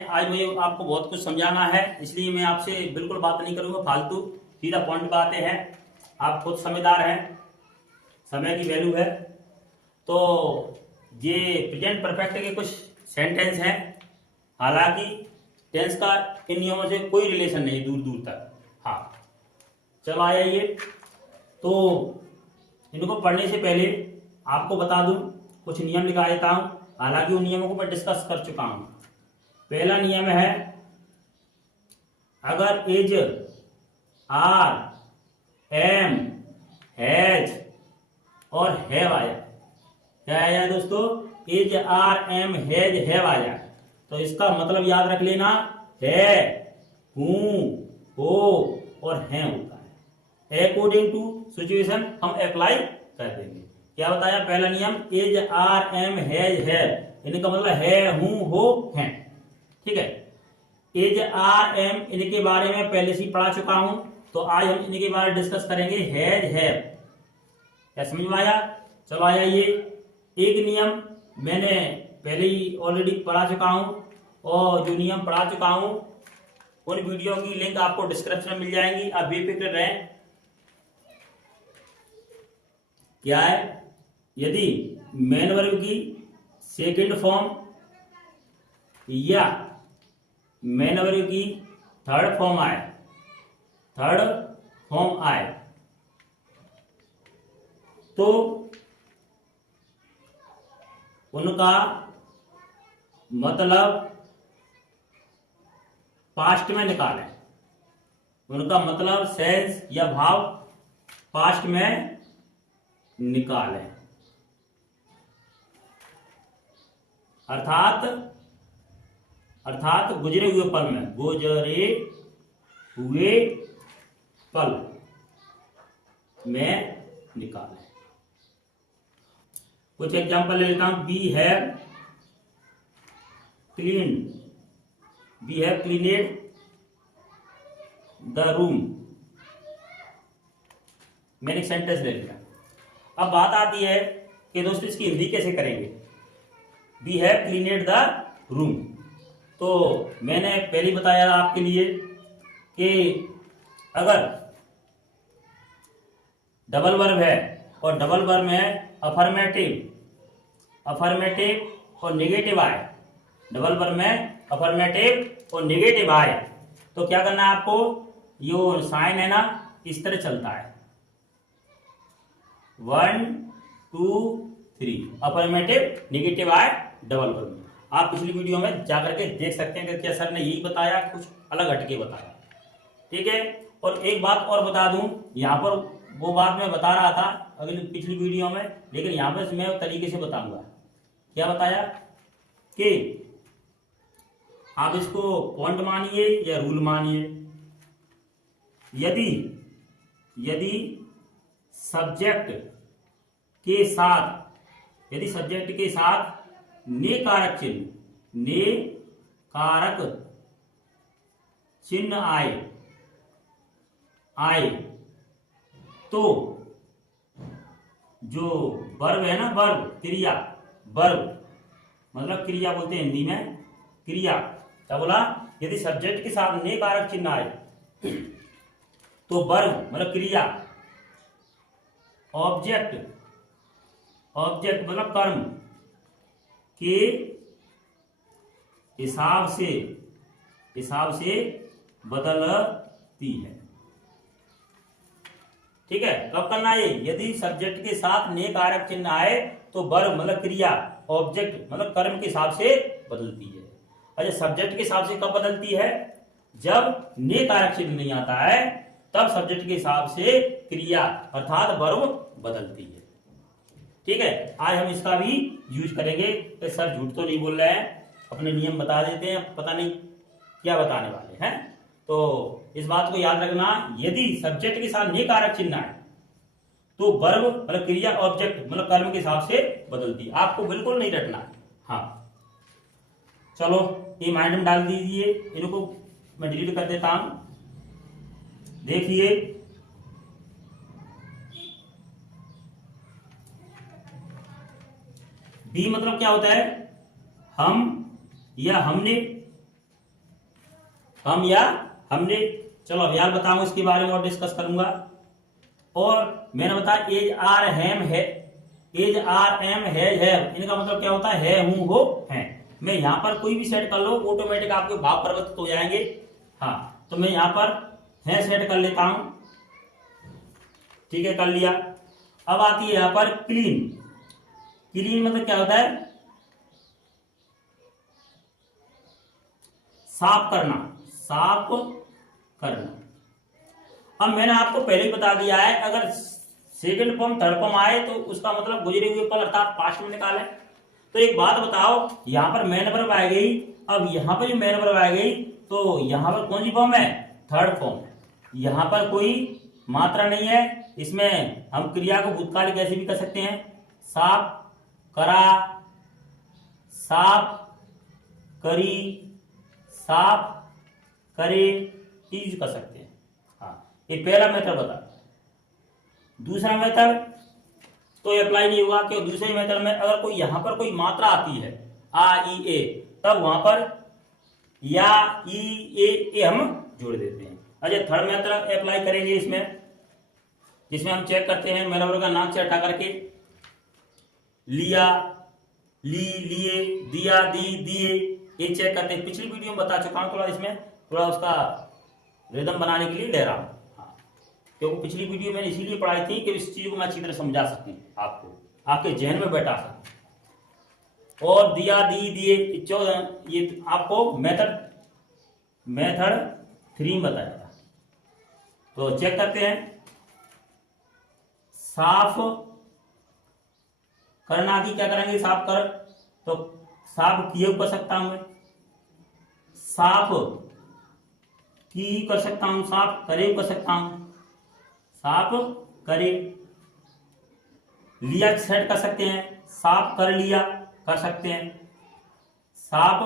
आज मुझे आपको बहुत कुछ समझाना है, इसलिए मैं आपसे बिल्कुल बात नहीं करूंगा फालतू, सीधा पॉइंट पे आते हैं। आप खुद समझदार हैं, समय की वैल्यू है। तो ये प्रेजेंट परफेक्ट के कुछ सेंटेंस हैं। हालांकि टेंस का इन नियमों से कोई रिलेशन नहीं दूर दूर तक। हाँ, चलो आ जाइए। तो इनको पढ़ने से पहले आपको बता दूं, कुछ नियम लिखा देता हूं। हालांकि उन नियमों को मैं डिस्कस कर चुका हूं। पहला नियम है, अगर इज, आर, एम, हैज और हैव आया, क्या आया दोस्तों? इज, आर, एम, हैव आया, तो इसका मतलब याद रख लेना, है, हूं, हो और हैं होता है। अकॉर्डिंग टू सिचुएशन हम अप्लाई कर देंगे। क्या बताया पहला नियम? इज, आर, एम, हैव, इनका मतलब है, हूं, हो, हैं। ठीक है। इज, आर, एम इनके बारे में पहले से पढ़ा चुका हूं, तो आज हम इनके बारे में डिस्कस करेंगे। Has, have. क्या समझ में आया? चलो आ जाइए। एक नियम मैंने पहले ही ऑलरेडी पढ़ा चुका हूं, और जो नियम पढ़ा चुका हूं उन वीडियो की लिंक आपको डिस्क्रिप्शन में मिल जाएंगी, आप बेफिक्र रहें। क्या है? यदि मेन वर्ब की सेकंड फॉर्म या मेन वर्ब की थर्ड फॉर्म आए, तो उनका मतलब पास्ट में निकालें। उनका मतलब सेंस या भाव पास्ट में निकालें। अर्थात गुजरे हुए पल में, गुजरे हुए पल में निकालें। कुछ एग्जांपल ले लेता हूं। We have cleaned the room. मैंने एक सेंटेंस ले लिया। अब बात आती है कि दोस्तों इसकी हिंदी कैसे करेंगे। We have cleaned the room, तो मैंने पहले बताया आपके लिए कि अगर डबल वर्ब है और डबल वर्ब में अफर्मेटिव और नेगेटिव आए, डबल वर्ब में अफर्मेटिव और नेगेटिव आए, तो क्या करना है आपको? यो साइन है ना, इस तरह चलता है 1 2 3, अफर्मेटिव नेगेटिव आए डबल वर्ब में। आप पिछली वीडियो में जाकर के देख सकते हैं कि क्या सर ने यही बताया, कुछ अलग हटके बताया। ठीक है। और एक बात और बता दूं, यहां पर वो बात मैं बता रहा था अगली पिछली वीडियो में, लेकिन यहां पर मैं तरीके से बताऊंगा। क्या बताया कि आप इसको पॉइंट मानिए या रूल मानिए। यदि सब्जेक्ट के साथ ने कारक चिन्ह आए, तो जो वर्ब है ना, वर्ब मतलब क्रिया बोलते हैं हिंदी में, क्रिया। क्या बोला? यदि सब्जेक्ट के साथ ने कारक चिन्ह आए तो वर्ब मतलब क्रिया, ऑब्जेक्ट मतलब कर्म के हिसाब से बदलती है। ठीक है। कब करना है? यदि सब्जेक्ट के साथ ने कारक चिन्ह आए तो वर्ब मतलब क्रिया, ऑब्जेक्ट मतलब कर्म के हिसाब से बदलती है। अच्छा, सब्जेक्ट के हिसाब से कब बदलती है? जब ने कारक चिन्ह नहीं आता है, तब सब्जेक्ट के हिसाब से क्रिया अर्थात वर्ब बदलती है। ठीक है। आज हम इसका भी यूज करेंगे। तो सर झूठ तो नहीं बोल रहे हैं, अपने नियम बता देते हैं, पता नहीं क्या बताने वाले हैं। तो इस बात को याद रखना, यदि सब्जेक्ट के साथ ने कारक चिन्ह आए तो वर्ब मतलब क्रिया, ऑब्जेक्ट मतलब कर्म के हिसाब से बदलती है। आपको बिल्कुल नहीं रटना है। हाँ, चलो ये माइंड में डाल दीजिए। इनको मैं डिलीट कर देता हूं। देखिए, बी मतलब क्या होता है? हम या हमने हम या हमने। चलो अब यार बताऊं इसके बारे में और डिस्कस करूंगा। और मैंने बताया एज आर हैम है, एज आर एम है, इनका मतलब क्या होता है हूं हो है। मैं यहां पर कोई भी सेट कर लो ऑटोमेटिक आपके भाव परिवर्तित हो जाएंगे। हाँ तो मैं यहां पर है सेट कर लेता हूं, ठीक है कर लिया। अब आती है यहां पर क्लीन। क्लीन मतलब क्या होता है, साफ करना, साफ करना। अब मैंने आपको पहले ही बता दिया है, अगर सेकंड फॉर्म थर्ड फॉर्म आए तो उसका मतलब गुजरे हुए पल अर्थात पास्ट में निकालें। तो एक बात बताओ, यहां पर मैन वर्ब आ गई। अब यहां पर जो मैन वर्ब आ गई तो यहां पर कौन सी फॉर्म है, थर्ड फॉर्म। यहां पर कोई मात्रा नहीं है, इसमें हम क्रिया को भूतकाल कैसे भी कर सकते हैं, साफ करा, साफ करी, साफ करे, यूज कर सकते हैं। हाँ ये पहला मेथड बता। दूसरा मेथड तो अप्लाई नहीं होगा, क्योंकि दूसरे मेथड में अगर कोई यहां पर कोई मात्रा आती है आ ई ए, तब वहां पर या ई ए हम जोड़ देते हैं। अच्छा थर्ड मेथड अप्लाई करेंगे इसमें, जिसमें हम चेक करते हैं मैन वर्ब का नाम से हटा करके लिया, ली, लिए, दिया, दी, दिए, ये चेक करते हैं। पिछली वीडियो में बता चुका हूं, थोड़ा इसमें थोड़ा उसका रिदम बनाने के लिए ले रहा हूं। हाँ क्योंकि पिछली वीडियो मैंने इसीलिए पढ़ाई थी कि इस चीज को मैं अच्छी तरह समझा सकूं, आपको आपके जहन में बैठा सकूं। और दिया, दी, दिए, ये आपको मेथड 3 में बताया था। तो चेक करते हैं। साफ करना की क्या करेंगे, साफ कर, तो साफ किए कर सकता हूं मैं, साफ की कर सकता हूं, साफ करे कर सकता हूं, साफ करे। लिया सेट कर सकते हैं, साफ कर लिया कर सकते हैं, साफ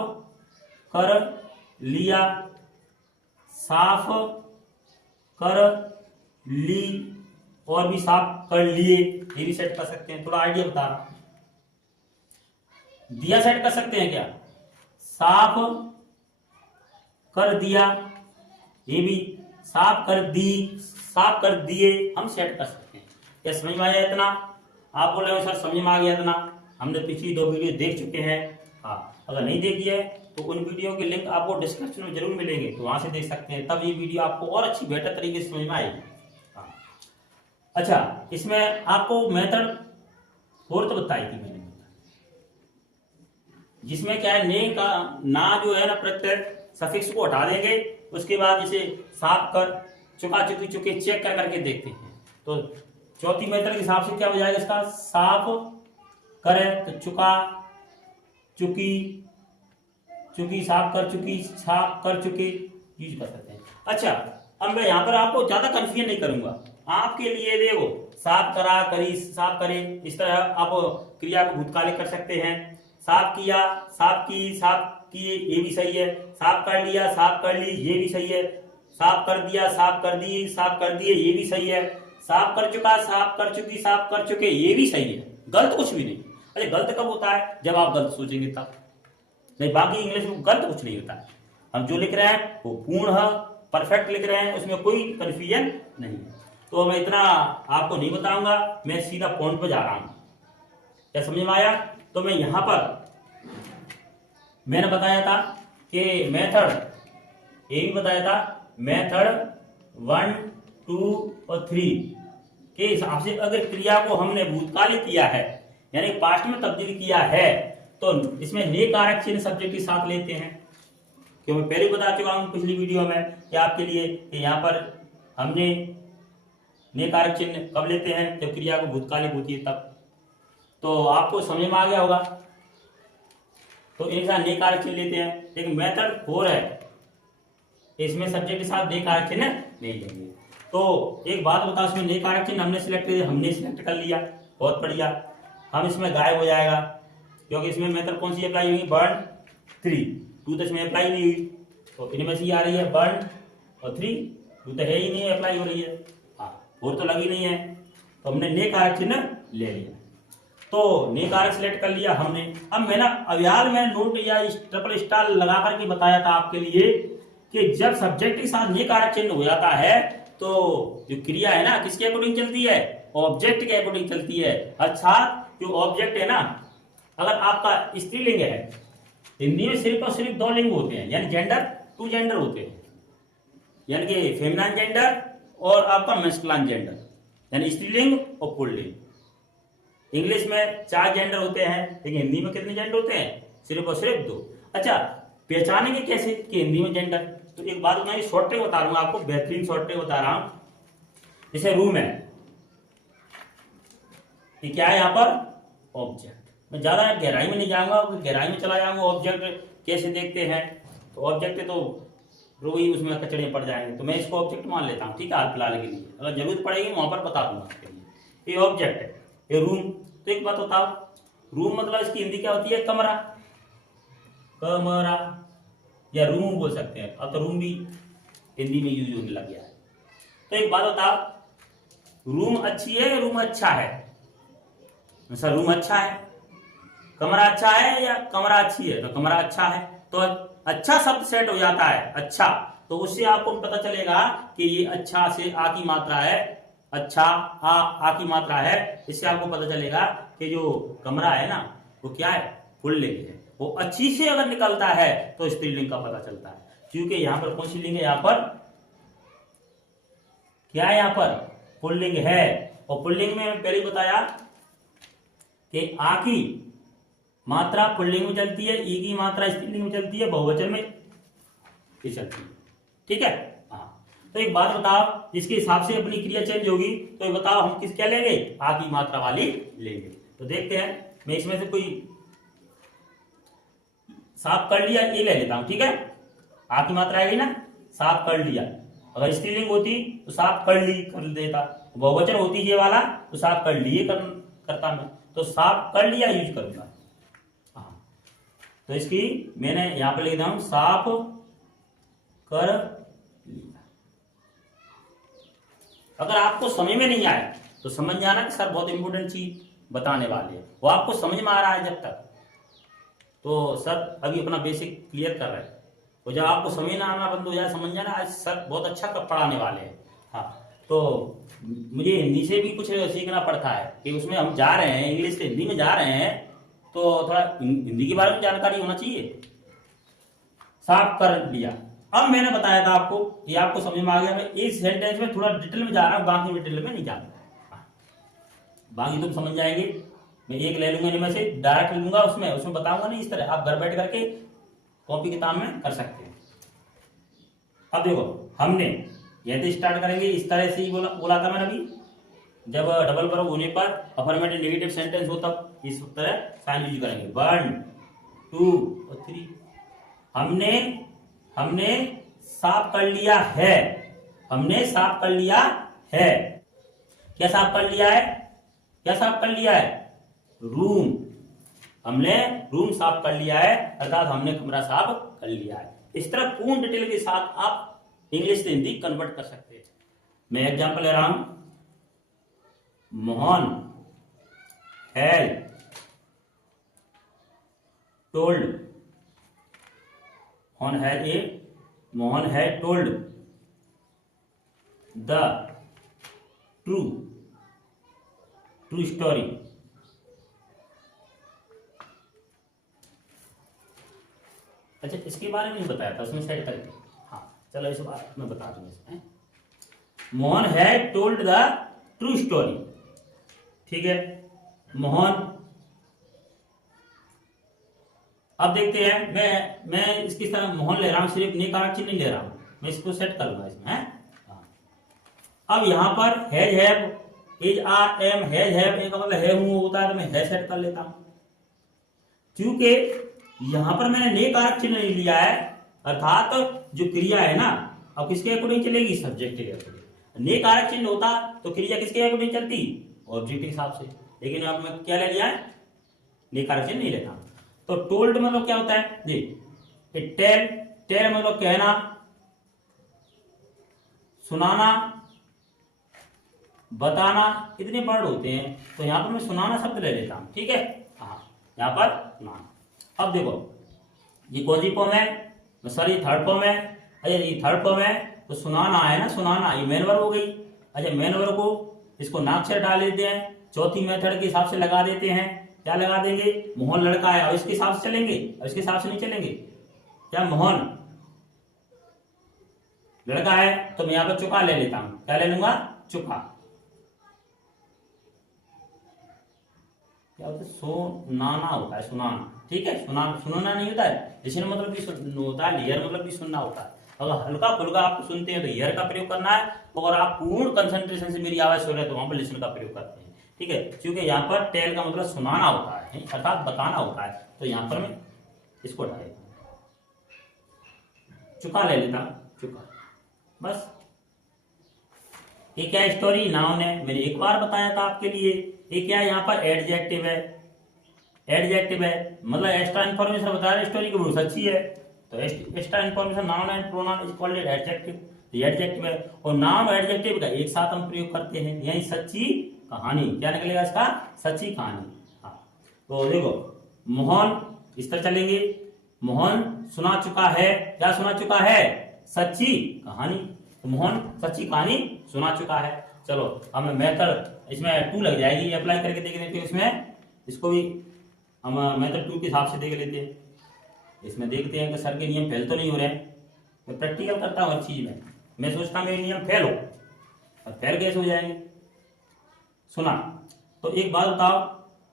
कर लिया, साफ कर ली, और भी साफ कर लिए, ये भी सेट कर सकते हैं। थोड़ा आइडिया बता रहा हूं। दिया सेट कर सकते हैं क्या, साफ कर दिया, ये भी साफ कर दी, साफ कर दिए हम सेट कर सकते हैं। क्या समझ में आया इतना? आप बोल रहे हो सर समझ में आ गया इतना, हमने पिछली 2 वीडियो देख चुके हैं। हाँ अगर नहीं देखी है तो उन वीडियो के लिंक आपको डिस्क्रिप्शन में जरूर मिलेंगे, तो वहां से देख सकते हैं, तब ये वीडियो आपको और अच्छी बेहतर तरीके से समझ में आएगी। हाँ अच्छा इसमें आपको मेथड 4 बताई थी मैंने, जिसमें क्या है ने का ना जो है ना प्रत्यय सफिक्स को हटा देंगे, उसके बाद इसे साफ कर, चुका, चुकी, चुके चेक कर करके देखते हैं। तो चौथी मेथड के हिसाब से क्या हो जाएगा इसका, साफ करे तो चुका, चुकी, चुकी, साफ कर चुकी, साफ कर चुके, यूज कर सकते हैं। अच्छा अब मैं यहां पर आपको ज्यादा कंफ्यूजन नहीं करूंगा, आपके लिए देखो साफ करा, करी, साफ करे, इस तरह आप क्रिया को भूतकालिक कर सकते हैं। साफ किया, साफ की, साफ किए, ये भी सही है। साफ कर लिया, साफ कर ली, ये भी सही है। साफ कर दिया, साफ कर दी, साफ कर दिए, ये भी सही है। साफ कर चुका, साफ कर चुकी, साफ कर चुके, ये भी सही है। गलत कुछ भी नहीं। अरे गलत कब होता है, जब आप गलत सोचेंगे तब, नहीं बाकी इंग्लिश में गलत कुछ नहीं होता है। हम जो लिख रहे हैं वो पूर्ण परफेक्ट लिख रहे हैं, उसमें कोई कंफ्यूजन नहीं है। तो मैं इतना आपको नहीं बताऊंगा, मैं सीधा पॉइंट पर जा रहा हूं। क्या समझ में आया? तो मैं यहां पर मैंने बताया था कि मेथड ये भी बताया था, मेथड 1, 2 और 3 के हिसाब से अगर क्रिया को हमने भूतकालिक किया है यानी पास्ट में तब्दील किया है, तो इसमें ने कारक चिन्ह सब्जेक्ट के साथ लेते हैं। क्यों मैं पहले बता चुका हूं पिछली वीडियो में कि आपके लिए कि यहां पर हमने ने कारक चिन्ह कब लेते हैं, जब क्रिया को भूतकालिक होती है तब। तो आपको समझ में आ गया होगा। तो एक साथ ने कारक चिन्ह लेते हैं। एक मेथड 4 है, इसमें सब्जेक्ट के साथ ने कारक चिन्ह नहीं लेंगे। तो एक बात बता, उसमें ने कारक चिन्ह हमने सिलेक्ट किया, हमने सिलेक्ट कर लिया, बहुत बढ़िया। हम इसमें गायब हो जाएगा, क्योंकि इसमें मेथड कौन सी अप्लाई हुई, बर्न 3, 2 तो इसमें अप्लाई नहीं हुई। तो इनमें से आ रही है बर्न और 3, 2 तो है ही नहीं अप्लाई हो रही है। हाँ 4 तो लगी नहीं है, तो हमने ने कारक चिन्ह ले लिया। तो ने कारक सिलेक्ट कर लिया हमने। अब मैंने अव्याल में नोट या ट्रिपल स्टार लगा करके बताया था आपके लिए कि जब सब्जेक्ट के साथ ने कारक चिन्ह हो जाता है तो जो क्रिया है ना किसके अकॉर्डिंग चलती है, ऑब्जेक्ट के अकॉर्डिंग चलती है। अच्छा जो ऑब्जेक्ट है ना, अगर आपका स्त्रीलिंग है, हिंदी में सिर्फ और सिर्फ 2 लिंग होते हैं, यानी जेंडर 2 जेंडर होते हैं, यानी कि फेमिनाइन जेंडर और आपका मैस्कुलाइन जेंडर, यानी स्त्रीलिंग और पुल्लिंग। इंग्लिश में 4 जेंडर होते हैं, लेकिन हिंदी में कितने जेंडर होते हैं, सिर्फ और सिर्फ 2। अच्छा पहचानेंगे कैसे कि हिंदी में जेंडर, तो एक बात मैं शॉर्ट ट्रिक बता रहा हूँ आपको, बेहतरीन शॉर्ट ट्रिक बता रहा हूँ। जैसे रूम है, ये क्या है यहाँ पर, ऑब्जेक्ट। मैं ज्यादा गहराई में नहीं जाऊंगा, गहराई में चला जाऊंगा ऑब्जेक्ट कैसे देखते हैं, तो ऑब्जेक्ट तो रोई उसमें कचड़े पड़ जाएंगे, तो मैं इसको ऑब्जेक्ट मान लेता हूँ, ठीक है फिलहाल के लिए, अगर जरूरत पड़ेगी वहां पर बता दूंगा आपके लिए। ये ऑब्जेक्ट है, ये रूम। तो एक बात बताओ, रूम मतलब इसकी हिंदी क्या होती है, कमरा, कमरा या रूम बोल सकते हैं, अब तो रूम भी हिंदी में यूज होने लग गया है। तो एक बात बताओ, रूम अच्छी है या रूम अच्छा है, सर रूम अच्छा है, कमरा अच्छा है या कमरा अच्छी है, तो कमरा अच्छा है। तो अच्छा शब्द सेट हो जाता है, अच्छा, तो उससे आपको पता चलेगा कि ये अच्छा से आ की मात्रा है, अच्छा आ की मात्रा है, इससे आपको पता चलेगा कि जो कमरा है ना वो क्या है, पुल्लिंग है। वो अच्छी से अगर निकलता है तो स्त्रीलिंग का पता चलता है, क्योंकि यहां पर कौन सी लिंग है, यहां पर क्या है, यहां पर पुल्लिंग है। और पुल्लिंग में पहले बताया कि आ की मात्रा पुल्लिंग में चलती है, ई की मात्रा स्त्रीलिंग में चलती है, बहुवचन में ये चलती है, ठीक है। हाँ तो एक बात बताओ, इसके हिसाब से अपनी क्रिया चेंज होगी, तो ये बताओ हम किस क्या लेंगे, आ की मात्रा वाली लेंगे। तो देखते हैं, मैं इसमें से कोई साफ कर लिया ये ले लेता हूं, ठीक है, आ की मात्रा आएगी ना, साफ कर लिया। अगर स्त्रीलिंग होती तो साफ कर ली कर देता, बहुवचन होती ये वाला तो साफ कर लिए करता मैं, तो साफ कर लिया यूज करूंगा। हाँ तो इसकी मैंने यहां पर लिख दिया हूं, साफ कर लिया। अगर आपको समझ में नहीं आए तो समझ जाना कि सर बहुत इंपोर्टेंट चीज बताने वाले हैं, वो आपको समझ में आ रहा है जब तक, तो सर अभी अपना बेसिक क्लियर कर रहे हैं, तो जब आपको समझ ना आना बंद हो जाए, समझ जाना आज सर बहुत अच्छा पढ़ाने वाले हैं। हाँ तो मुझे हिंदी से भी कुछ सीखना पड़ता है कि उसमें हम जा रहे हैं, इंग्लिश से हिंदी में जा रहे हैं, तो थोड़ा हिंदी के बारे में जानकारी होना चाहिए। साफ कर लिया, अब मैंने बताया था आपको, ये आपको समझ में आ गया। मैं इस सेंटेंस में थोड़ा डिटेल में जा रहा हूँ, बाकी में डिटेल में नहीं जा रहा, बाकी तुम समझ जाएंगे। मैं एक ले लूंगा इनमें से, डायरेक्ट लूंगा, उसमें बताऊंगा नहीं, इस तरह आप घर बैठ करके कॉपी किताब में कर सकते हैं। अब देखो हमने यदि स्टार्ट करेंगे इस तरह से ही बोला था मैंने अभी, जब डबल वर्ब होने पर अफर्मेटिव नेगेटिव सेंटेंस हो तब इस तरह साइन यूज करेंगे, 1 2 और 3। हमने साफ कर लिया है, हमने साफ कर लिया है। क्या साफ कर लिया है, क्या साफ कर लिया है, रूम। हमने रूम साफ कर लिया है, अर्थात हमने कमरा साफ कर लिया है। इस तरह पूर्ण डिटेल के साथ आप इंग्लिश से हिंदी कन्वर्ट कर सकते हैं। मैं एग्जांपल ले रहा हूं, Mohan has told, Mohan has told the true story. अच्छा इसके बारे में बताया था उसमें सेट करके, हाँ चलो इस बात मैं बता दूंगा इसमें। Mohan had told the true story, ठीक है। मोहन, अब देखते हैं, मैं इसकी तरह मोहन ले रहा हूं, सिर्फ नेकारक चिन्ह नहीं ले रहा हूं, मैं इसको सेट करूंगा इसमें, है। अब यहां पर has have, is are am, has have एक मतलब है हूं होता है, तो मैं है सेट कर लेता हूं, क्योंकि यहां पर मैंने नेकारक चिन्ह नहीं लिया है, अर्थात जो क्रिया है ना अब किसके अकॉर्डिंग चलेगी, सब्जेक्ट के अकॉर्डिंग। नेकारक चिन्ह होता तो क्रिया किसके अकॉर्डिंग चलती, ऑब्जेक्ट के हिसाब से, लेकिन अब मैं क्या ले लिया है, नेकारक चिन्ह नहीं लेता। तो टोल्ड मतलब क्या होता है जी, टेल, टेल मतलब कहना, सुनाना, बताना, इतने वर्ड होते हैं, तो यहां पर मैं सुनाना शब्द ले लेता हूं, ठीक है। हाँ यहां पर सुनाना। अब देखो ये कौन सी फॉर्म है, सॉरी थर्ड फॉर्म है, अच्छा ये थर्ड फॉर्म है तो सुनाना है ना, सुनाना ये मेन वर्ब हो गई। अच्छा मेन वर्ब को इसको नाक्षर डाल देते हैं, चौथी मेथड के हिसाब से लगा देते हैं। क्या लगा देंगे, मोहन लड़का है, अब इसके हिसाब से चलेंगे, अब इसके हिसाब से नहीं चलेंगे। क्या मोहन लड़का है तो मैं यहाँ पर चुका ले लेता हूं, क्या ले लूंगा, चुका। क्या होता है, सुनाना होता है, सुनाना, ठीक है। सुनाना नहीं होता है, लिसन मतलब भी होता है, हियर मतलब भी सुनना होता है। अगर हल्का फुल्का आप सुनते हैं तो हियर का प्रयोग करना है, और आप पूर्ण कंसंट्रेशन से मेरी आवाज सुन रहे हैं तो वहां पर लिसन का प्रयोग करते हैं, ठीक है। क्योंकि यहाँ पर टेल का मतलब सुनाना होता है, अर्थात बताना होता है। तो यहाँ पर मैं इसको डालेगा, चुका ले लेता, चुका, बस। ये क्या स्टोरी, नाउन है, मैंने एक बार बताया था आपके लिए। ये क्या है, यहाँ पर एडजेक्टिव है, एडजेक्टिव है मतलब एक्स्ट्रा इन्फॉर्मेशन बता रहे स्टोरी की, वो सच्ची है तो extra information noun and pronoun is called adjective, ये एडजेक्टिव है। और नाउन और एडजेक्टिव का एक साथ हम प्रयोग करते हैं, यही सच्ची कहानी, क्या निकलेगा इसका, सच्ची कहानी। हाँ तो देखो, मोहन इस तरह चलेंगे, मोहन सुना चुका है, क्या सुना चुका है, सच्ची कहानी। तो मोहन सच्ची कहानी सुना चुका है। चलो अब मैं मेथड इसमें 2 लग जाएगी, अप्लाई करके देख लेते हैं इसमें, इसको भी हम मेथड 2 के हिसाब से देख लेते हैं। इसमें देखते हैं कि सर के नियम फेल तो नहीं हो रहे हैं। मैं प्रैक्टिकल करता हूँ हर चीज में, मैं सोचता हूँ मेरे नियम फेल हो, और फेल कैसे हो जाएंगे। सुना तो एक बात बताओ,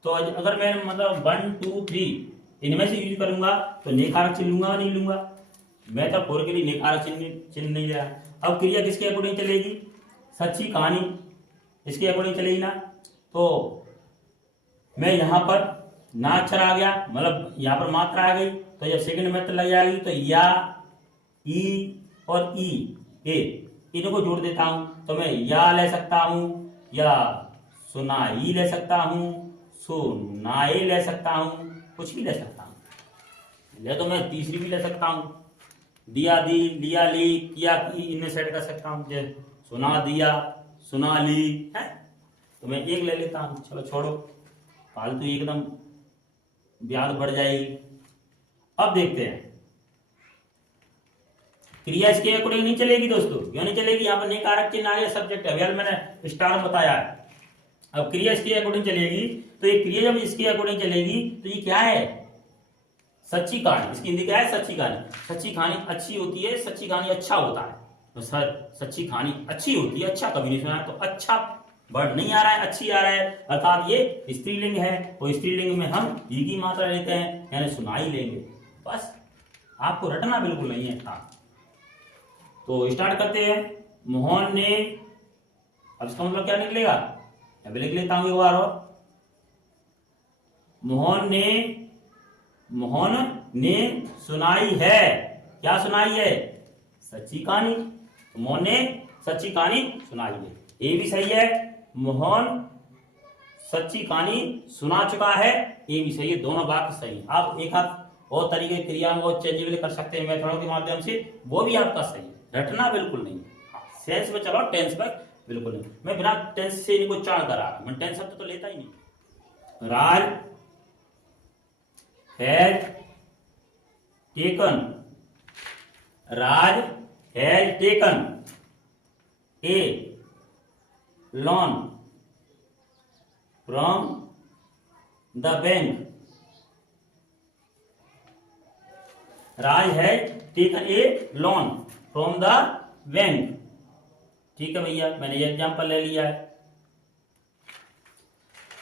तो अगर मैं मतलब 1 2 3 इनमें से यूज करूंगा तो नेकारक चिन्ह लूंगा नहीं लूंगा, मैं तो 4 के लिए नेकारक चिन्ह नहीं लिया। अब क्रिया किसके अकॉर्डिंग चलेगी, सच्ची कहानी इसके अकॉर्डिंग चलेगी ना। तो मैं यहाँ पर ना अक्षर आ गया, मतलब यहाँ पर मात्रा आ गई, तो जब सेकंड मेथड लग जाएगी तो या, ई और ई, ए इनको जोड़ देता हूं, तो मैं या ले सकता हूं, या सुनाई ले सकता हूं, सुनाई ले सकता हूं, कुछ भी ले सकता हूं। ले तो मैं तीसरी भी ले सकता हूं, दिया दी, लिया ली, किया की, इन्हें सेट कर सकता हूं, जैसे सुना दिया, सुना ली है। तो मैं एक ले लेता हूं, चलो छोड़ो फालतू एकदम ब्याज बढ़ जाएगी। अब देखते हैं, क्रिया इसके अकॉर्डिंग नहीं चलेगी दोस्तों, क्यों नहीं चलेगी, यहाँ पर नेकारक चिन्ह आ गया, सब्जेक्ट है, मैंने स्टार बताया है। अब क्रिया इसके अकॉर्डिंग चलेगी, तो ये क्रिया जब इसके अकॉर्डिंग चलेगी तो ये क्या है, सच्ची कहानी। इसकी हिंदी क्या है, सच्ची कहानी। सच्ची कहानी अच्छी होती है, सच्ची कहानी अच्छा होता है, तो सर सच्ची कहानी अच्छी होती है, अच्छा कभी नहीं सुना है, तो अच्छा वर्ड नहीं आ रहा है, अच्छी आ रहा है, अर्थात ये स्त्रीलिंग है, और स्त्रीलिंग में हम ई की मात्रा लेते हैं, यानी सुनाई लेंगे। बस आपको रटना बिल्कुल नहीं है। हाँ तो स्टार्ट करते हैं। मोहन ने, अब इसका मतलब क्या निकलेगा, अभी लिख लेता हूं एक बार और। मोहन ने सुनाई है, क्या सुनाई है, सच्ची कहानी। तो मोहन ने सच्ची कहानी सुनाई है, ये भी सही है। मोहन सच्ची कहानी सुना चुका है, ये भी सही है, दोनों बात सही है। आप एक हाथ और तरीके क्रियाओं को चेंजेबल कर सकते हैं मेथडों के माध्यम से, वो भी आपका सही है, रटना बिल्कुल नहीं। सेंस में चलो, टेंस में बिल्कुल नहीं। मैं बिना टेंस से इनको चाड़ कर रहा, मैं टेंस शब्द तो लेता ही नहीं। Raj has taken, Raj has taken a loan from the bank. Raj has taken a loan from the bank, ठीक है भैया, मैंने ये एग्जांपल ले लिया है।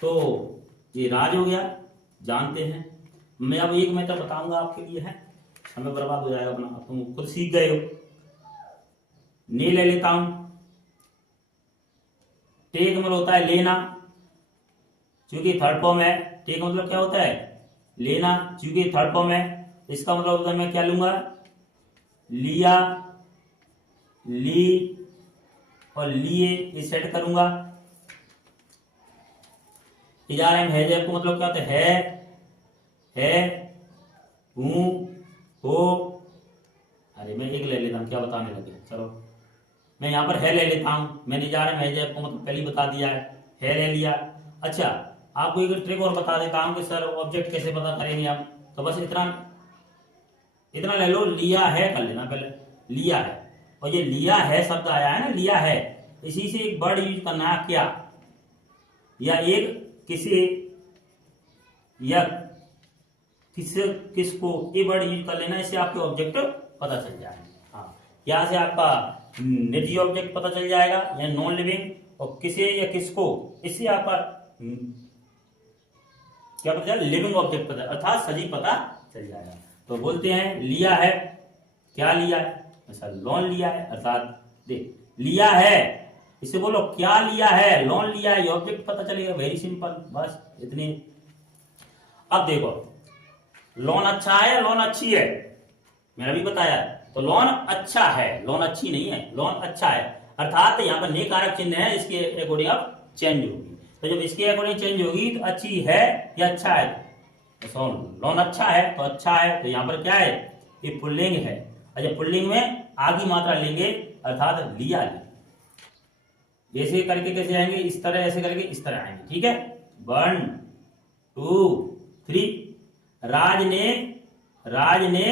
तो ये राज हो गया, जानते हैं। मैं अब एक मेथड बताऊंगा आपके लिए, है समय बर्बाद हो जाएगा अपना, तुम खुद सीख गए हो। ने ले लेता हूं, टेक मतलब होता है लेना, क्योंकि थर्ड फॉर्म है। टेक मतलब क्या होता है, लेना, क्योंकि थर्ड फॉर्म है। इसका मतलब होता है मैं क्या लूंगा, लिया, ली और लिए, ये सेट करूंगा। इजारा में है को मतलब क्या होता है, हूं, हो। अरे मैं एक ले लेता हूं, क्या बताने लगे, चलो मैं यहां पर है ले लेता हूं। मैंने इजारा में है को मतलब पहले बता दिया है ले लिया। अच्छा आपको एक ट्रिक और बता देता हूं कि सर ऑब्जेक्ट कैसे पता करेंगे हम, तो बस इतना ले लो, लिया है कर लेना पहले, लिया है। और ये लिया है शब्द आया है ना, लिया है, इसी से एक वर्ड यूज करना है क्या, या एक किसे, या किसको, ये वर्ड यूज कर लेना, इससे आपके ऑब्जेक्ट पता चल जाएगा। हाँ, यहाँ से आपका निजी ऑब्जेक्ट पता चल जाएगा या नॉन लिविंग, और किसे या किसको, इससे आपका क्या पता चला, लिविंग ऑब्जेक्ट पता, अर्थात सजीव पता चल जाएगा। तो बोलते हैं लिया है, क्या लिया है, ऐसा लोन लिया है, अर्थात देख लिया है, इसे बोलो क्या लिया है, लोन लिया है, ये ऑब्जेक्ट पता चलेगा, वेरी सिंपल, बस इतनी। अब देखो लोन अच्छा है, लोन अच्छी है, मैंने अभी बताया, तो लोन अच्छा है, लोन अच्छी नहीं है, लोन अच्छा है, अर्थात यहाँ पर ने कारक चिन्ह है, इसके अकॉर्डिंग अब चेंज होगी। तो जब इसके अकॉर्डिंग चेंज होगी तो अच्छी है या अच्छा है, तो लोन अच्छा है, तो अच्छा है, तो यहाँ पर क्या है, ये पुल्लिंग है। अच्छा, पुल्लिंग में आगे मात्रा लेंगे, अर्थात लिया ले, ऐसे करके कैसे आएंगे, इस तरह, ऐसे करके इस तरह आएंगे, ठीक है। 1 2 3, राज ने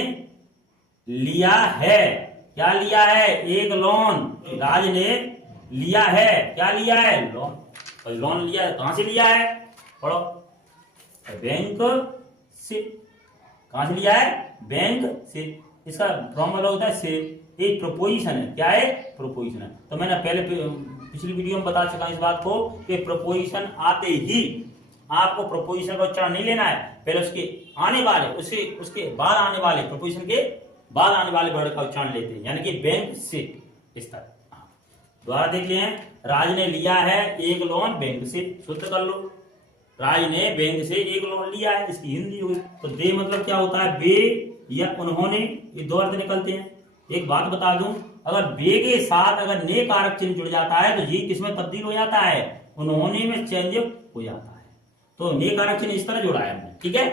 लिया है, क्या लिया है, एक लोन, राज ने लिया है, क्या लिया है, लोन। और लोन लिया है, कहां से लिया है, पढ़ो, बैंक से। कहां से लिया है, बैंक से, इसका फॉर्मूला होता है से, एक प्रोपोजिशन है, क्या है, प्रोपोजिशन है। तो मैंने पहले पिछली वीडियो में बता चुका इस बात को कि प्रोपोजिशन आते ही आपको प्रोपोजिशन का उच्चारण नहीं लेना है, पहले उसके आने वाले, उसके बाद आने वाले, प्रोपोजिशन के बाद आने वाले वर्ड का उच्चारण लेते हैं, यानी कि बैंक से, इस तरह। दोबारा देख लें, राज ने लिया है एक लोन बैंक से, शुद्ध कर लो, राज ने बैंक से एक लोन लिया है, इसकी हिंदी होगी। तो दे मतलब क्या होता है, बे या उन्होंने, ये दो अर्थ निकलते हैं। एक बात बता दूं, अगर बे के साथ अगर ने कारक चिन्ह जुड़ जाता है तो ये किसमें तब्दील हो जाता है, उन्होंने में चेंज हो जाता है। तो ने कारक चिन्ह इस तरह जोड़ा है हमने, ठीक है।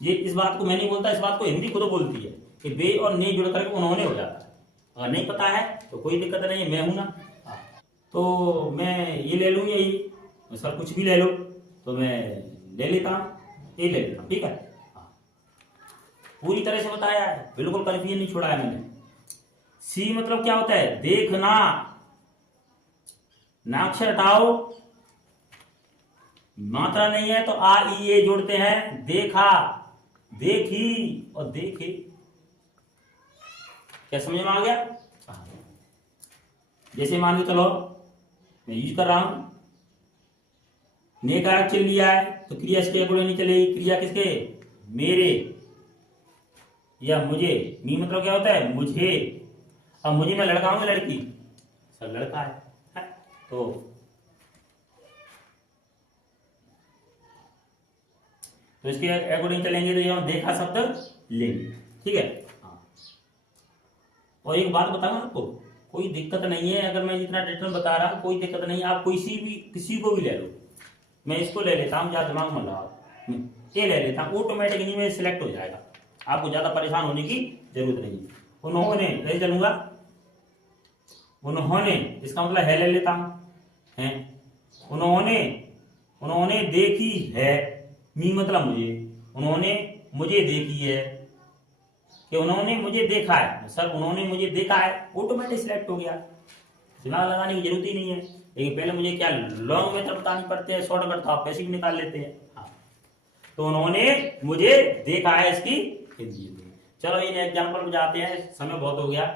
ये इस बात को मैं नहीं बोलता, इस बात को हिंदी खुद बोलती है कि बे और ने जुड़ करके उन्होंने हो जाता है। अगर नहीं पता है तो कोई दिक्कत नहीं है, मैं हूं ना। तो मैं ये ले लूं, यही सर कुछ भी ले लो, तो मैं ले लेता हूं, ये ले लेता हूं, ठीक है। पूरी तरह से बताया है, बिल्कुल कंफ्यूजन नहीं छोड़ा है मैंने। सी मतलब क्या होता है, देखना, नाक्षर हटाओ, मात्रा नहीं है तो आ ई ए जोड़ते हैं, देखा, देखी और देखे। क्या समझ में आ गया। जैसे मान लो, चलो मैं यूज कर रहा हूं, ने कारक चिन्ह लिया है तो क्रिया इसके अकॉर्डिंग नहीं चलेगी, क्रिया किसके, मेरे या मुझे। मी मतलब क्या होता है, मुझे। अब मुझे मैं लड़का हूं या लड़की, सर लड़का है, तो इसके अकॉर्डिंग चलेंगे, तो यहां देखा शब्द लेंगे, ठीक है। और एक बात बताऊं आपको, कोई दिक्कत नहीं है, अगर मैं जितना डिटेल बता रहा हूं कोई दिक्कत नहीं, आप किसी को भी ले लो। मैं इसको ले लेता हूं, ज्यादा दिमाग मत लगाओ, ये ले लेता हूं, ऑटोमेटिक इन्हीं में सिलेक्ट हो जाएगा, आपको ज्यादा परेशान होने की जरूरत नहीं है। उन्होंने, ऐसे चलूंगा, उन्होंने, इसका मतलब है ले लेता हूं, है, उन्होंने देखी है, मी मतलब मुझे, उन्होंने मुझे देखी है, कि उन्होंने मुझे देखा है, सर उन्होंने मुझे देखा है, ऑटोमेटिक सिलेक्ट हो गया, दिमाग लगाने की जरूरत ही नहीं है। लेकिन पहले मुझे क्या लॉन्ग मेथड बतानी पड़ते हैं, शॉर्टकट तो आप पैसे भी निकाल लेते हैं। हाँ, तो उन्होंने मुझे देखा है, इसकी हिंदी। चलो इन एग्जाम्पल में जाते हैं, समय बहुत हो गया।